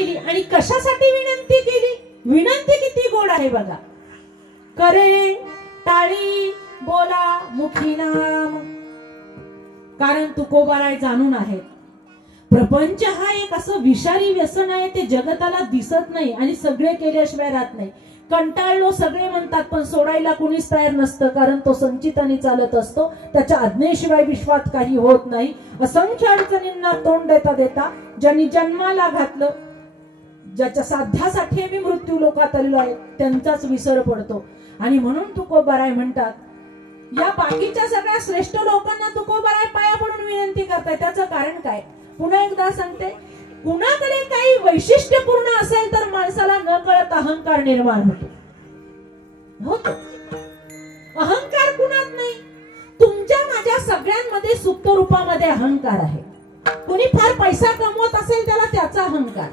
केली आणि कशासाठी विनंती केली? विनंती किती गोड आहे बघा. करे टाळी बोला मुखी नाम. कारण तुकोबाराय जाणून आहेत प्रपंच हा एक असं विषारी व्यसन आहे, ते जगताला दिसत नाही आणि सगळे केल्याशिवाय राहत नाही. कंटाळलो सगळे म्हणतात पण सोडायला कोणीच तयार नसतं, कारण तो संचिताने चालत असतो. त्याच्या आज्ञेशिवाय विश्वात काही होत नाही. असंख्य अडचणींना तोंड देता देता ज्यांनी जन्माला घातलं, ज्याच्या साध्यासाठी आम्ही मृत्यू लोकात आलेलो आहे, त्यांचाच विसर पडतो. आणि म्हणून तुकोबाराय म्हणतात, या बाकीच्या सगळ्या श्रेष्ठ लोकांना तुकोबाराय पाया पडून विनंती करताय. त्याचं कारण काय? पुन्हा एकदा सांगते, कुणाकडे काही वैशिष्ट्यपूर्ण असेल तर माणसाला न कळत अहंकार निर्माण होतो. अहंकार कुणात नाही, तुमच्या माझ्या सगळ्यांमध्ये सुप्त रूपामध्ये अहंकार आहे. कुणी फार पैसा कमवत असेल त्याला त्याचा अहंकार,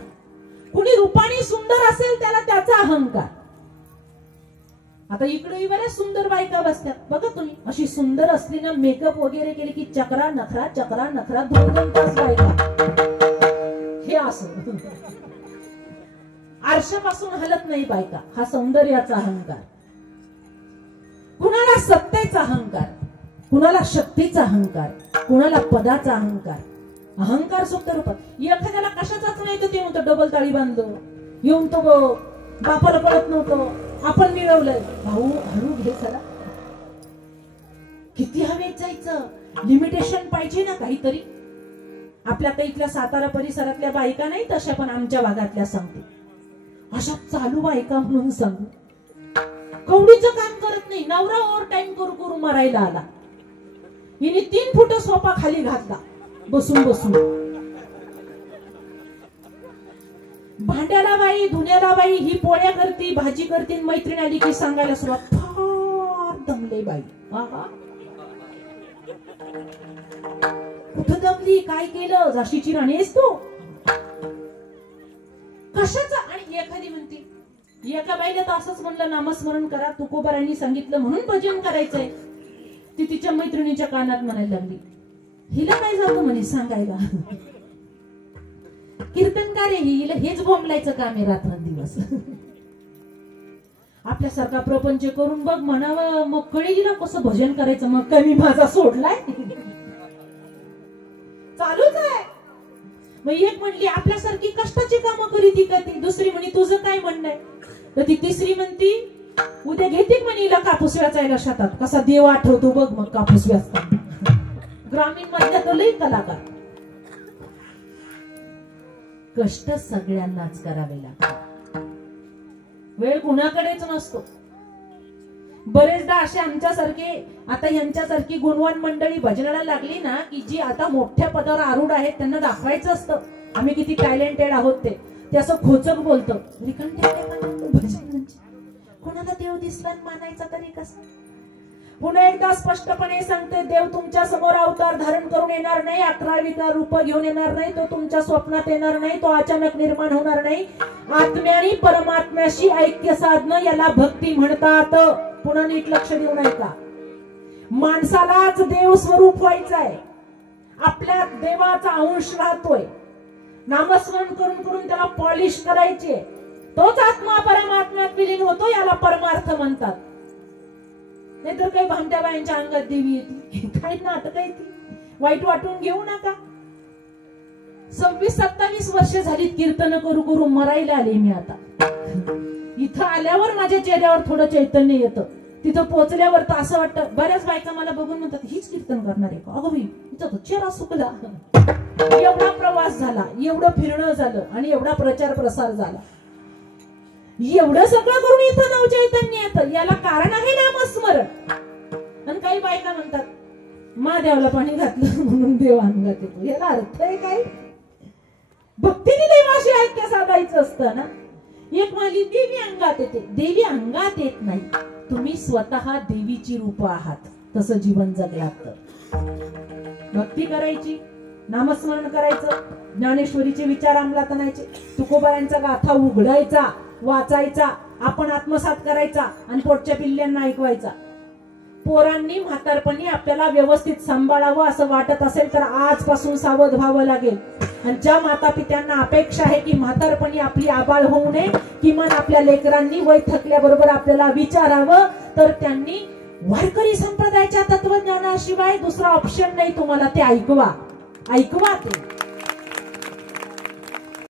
कुणी रूपाने सुंदर असेल त्याला त्याचा अहंकार. आता इकडे बऱ्याच सुंदर बायका बसतात बघा तुम्ही, अशी सुंदर असली ना, मेकअप वगैरे केले की चक्रा नखरा 2-2 तास बायका. हे असं आरशापासून हलत नाही बायका. हा सौंदर्याचा अहंकार. कुणाला सत्तेचा अहंकार, कुणाला शक्तीचा अहंकार, कुणाला पदाचा अहंकार. अहंकार सुप्त रूपात. एखाद्याला कशाचाच नाही तर ते म्हणतो डबल ताळी बांधलो, येऊन तो बापाला पडत नव्हतं, आपण मिळवलंय. भाऊ हळू घे जरा. किती हवेत जायचं, लिमिटेशन पाहिजे ना काहीतरी. आपल्या काही इथल्या सातारा परिसरातल्या बायका नाही तशा, पण आमच्या भागातल्या सांगते, अशा चालू बायका म्हणून सांगू. कवडीचं काम करत नाही, नवरा ओव्हर टाइम करू करू मरायला आला. हिने 3 फूट सोफा खाली घातला बसून बसून. भांड्याला बाई, धुण्याला बाई, ही पोळ्या करती, भाजी करती. मैत्रीण आली की सांगायला सुरुवात, फार दमले बाई. कुठं दमली, काय केलं, झाशीची राणी आहेस तू कशाचं? आणि एखादी म्हणते, एका बाईला तर असंच म्हणलं, नामस्मरण करा, तुकोबारायांनी सांगितलं म्हणून भजन करायचंय. ती तिच्या मैत्रिणीच्या कानात म्हणायला लागली, हिला काय जातं म्हणे सांगायला, कीर्तनकार आहे हिला हेच बोंबलायचं काम आहे रात्रंदिवस. आपल्यासारखा प्रपंच करून बघ म्हणावं, मग कळेल ना कसं भजन करायचं. मग कमी माझा सोडलाय चालूच आहे. मग एक म्हणली आपल्यासारखी कष्टाची कामं करी ती का ती. दुसरी म्हणे तुझं काय म्हणणं आहे. तर ती तिसरी म्हणती उद्या घेते म्हणे हिला कापूस वेचायला शेतात. कसा देव आठवतो बघ मग कापूस वेचताना. ग्रामीण मधल्या तो लई कलाकार. कष्ट सगळ्यांनाच करावे लागतात, वेळ कुणाकडेच नसतो. बरेचदा असे आमच्यासारखे, आता यांच्यासारखी गुणवान मंडळी भजनाला लागली ना, की जी आता मोठ्या पदावर आरूढ आहेत, त्यांना दाखवायचं असतं आम्ही किती टॅलेंटेड आहोत. ते असं खोचक बोलतं, भजन कोणाला देव दिसला मानायचा तरी कसं. पुन्हा एकदा स्पष्टपणे सांगते, देव तुमच्या समोर अवतार धारण करून येणार नाही, 11 रूप घेऊन येणार नाही, तो तुमच्या स्वप्नात येणार नाही, तो अचानक निर्माण होणार नाही. आत्म्याने परमात्म्याशी ऐक्य साधणं याला भक्ती म्हणतात. पुन्हा नीट लक्ष देऊन ऐका, माणसालाच देव स्वरूप व्हायचंय, आपल्या देवाचा अंश राहतोय. नामस्मरण करून करून त्याला पॉलिश करायचे, तोच आत्मा परमात्म्यात विलीन होतो, याला परमार्थ म्हणतात. नाहीतर काही भामट्या बायांच्या अंगात देवी येते, काही नाटक आहे ती, वाईट वाटून घेऊ नका. 26-27 वर्ष झाली कीर्तन करू करू मरायला आले मी. आता इथं आल्यावर माझ्या चेहऱ्यावर थोडं चैतन्य येतं. तिथं पोहोचल्यावर तर असं वाटतं, बऱ्याच बायका मला बघून म्हणतात हीच कीर्तन करणार आहे का. अगं बाई तिचा तो चेहरा सुकला. एवढा प्रवास झाला, एवढं फिरणं झालं आणि एवढा प्रचार प्रसार झाला, एवढं सगळं करून इथं नव चैतन्य येतं. याला कारण आहे नामस्मरण. आणि काही बायका म्हणतात महादेवाला पाणी घातलं म्हणून देव अंगात येतो. याला अर्थ आहे काय? भक्तीने देवाशी ऐक्य साधायचं असतं ना. एक म्हणाली देवी अंगात येते. देवी अंगात येत नाही, तुम्ही स्वतः देवीची रूप आहात. तसं जीवन जगलात तर भक्ती करायची, नामस्मरण करायचं, ज्ञानेश्वरीचे विचार अंमलात आणायचे, तुकोबारायांचा गाथा उघडायचा, वाचायचा, आपण आत्मसात करायचा आणि पोटच्या पिल्ल्यांना ऐकवायचा. पोरांनी म्हातारपणी आपल्याला व्यवस्थित सांभाळावं असं वाटत असेल तर आजपासून सावध व्हावं लागेल. आणि ज्या माता पित्यांना अपेक्षा आहे की म्हातारपणी आपली आबाळ होऊ नये, किमान आपल्या लेकरांनी वय थकल्याबरोबर आपल्याला विचारावं, तर त्यांनी वारकरी संप्रदायाच्या तत्वज्ञानाशिवाय दुसरा ऑप्शन नाही तुम्हाला, ते ऐकवा ते.